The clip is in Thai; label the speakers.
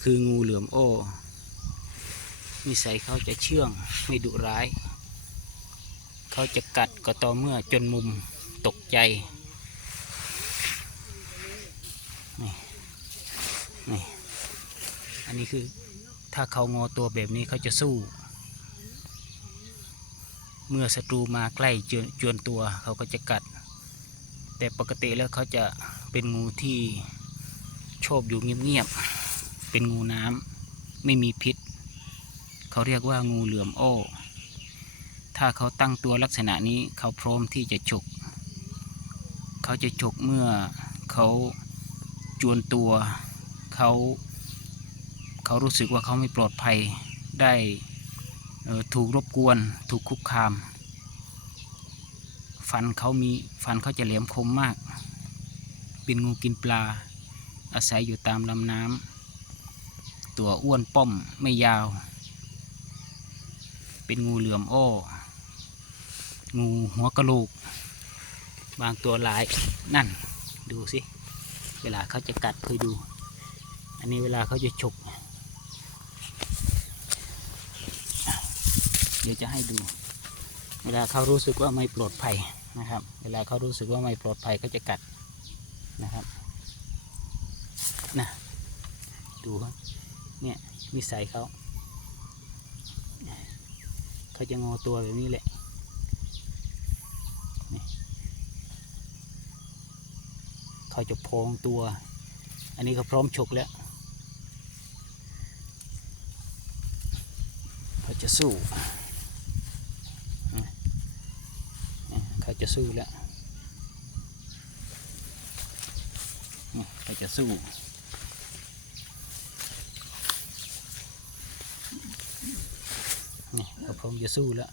Speaker 1: คืองูเหลือมโอ้นิสัยเขาจะเชื่องไม่ดุร้าย เขาจะกัดก็ต่อเมื่อจนมุมตกใจ นี่นี่อันนี้คือถ้าเขางอตัวแบบนี้เขาจะสู้ เมื่อศัตรูมาใกล้จวนตัวเขาก็จะกัด แต่ปกติแล้วเขาจะเป็นงูที่ชอบอยู่เงียบๆ เป็นงูน้ำไม่มีพิษ เขาเรียกว่างูเหลือมโอ้ ถ้าเขาตั้งตัวลักษณะนี้เขาพร้อมที่จะฉก เขาจะฉกเมื่อเขาจวนตัวเขาเขารู้สึกว่าเขาไม่ปลอดภัยได้ถูกรบกวน ถูกคุกคาม ฟันเขามีฟันเขาจะแหลมคมมาก เป็นงูกินปลา อาศัยอยู่ตามลำน้ำ ตัวอ้วนป้อมไม่ยาว เป็นงูเหลือมโอ้งูหัวกระโหลก บางตัวหลายนั่น ดูสิ เวลาเขาจะกัดเคยดู อันนี้เวลาเขาจะฉก เดี๋ยวจะให้ดู เวลาเขารู้สึกว่าไม่ปลอดภัยนะครับ เวลาเขารู้สึกว่าไม่ปลอดภัยเขาจะกัดนะครับ นะ ดูครับ เนี่ยนิสัยเขา เขาจะงอตัวแบบนี้แหละเขาจะพองตัว อันนี้เขาพร้อมฉกแล้ว เขาจะสู้ เขาจะสู้แล้วเขาจะสู้ นี่เขาพร้อมจะสู้แล้ว